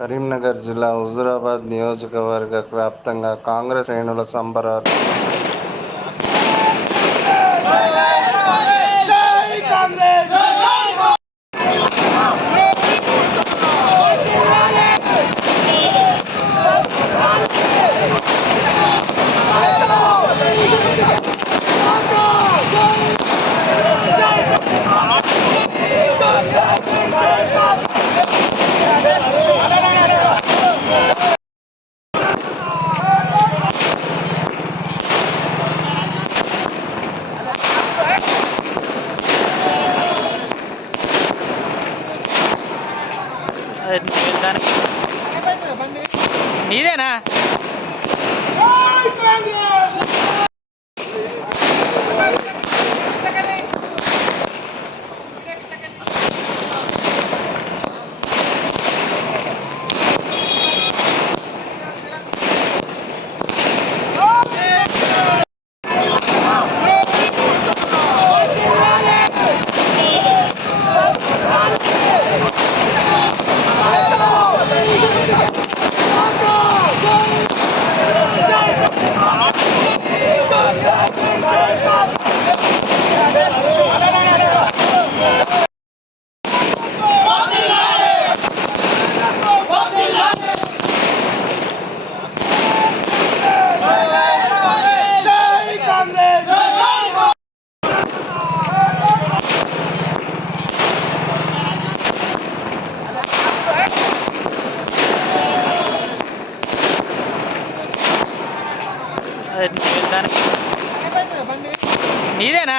కరీంనగర్ జిల్లా హుజూరాబాద్ నియోజకవర్గ వ్యాప్తంగా కాంగ్రెస్ శ్రేణుల సంబరాలు. నీదేనా? నీదేనా?